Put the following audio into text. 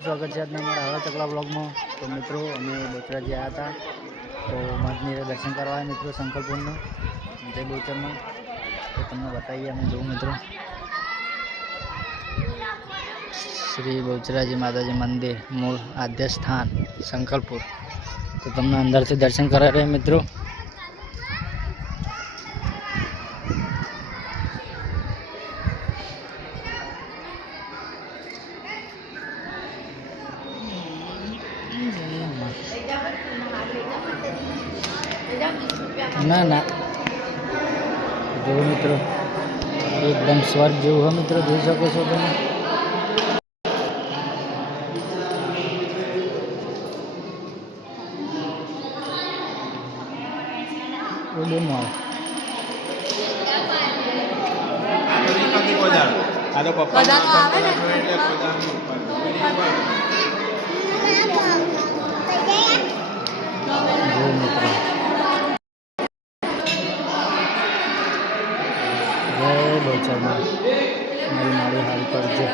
સ્વાગત છે આજના અમારા હળા ચકલા બ્લોગમાં। તો મિત્રો અમે બોચરાજી આવ્યા હતા, તો મધનીરે દર્શન કરવા મિત્રો સંકલ્પપુરના જય બોચરમાં। તો તમને બતાવીએ અમે જોઉં મિત્રો શ્રી બોચરાજી માતાજી મંદિર મૂળ આદ્ય સ્થાન સંકલ્પપુર। તો તમને અંદરથી દર્શન કરાવે મિત્રો। ના ના જો મિત્રો એકદમ સ્વર્ગ જેવું હોય મિત્રો, જોઈ શકો છો તમે। જય બોચરમાં મારી હાલ કરજો।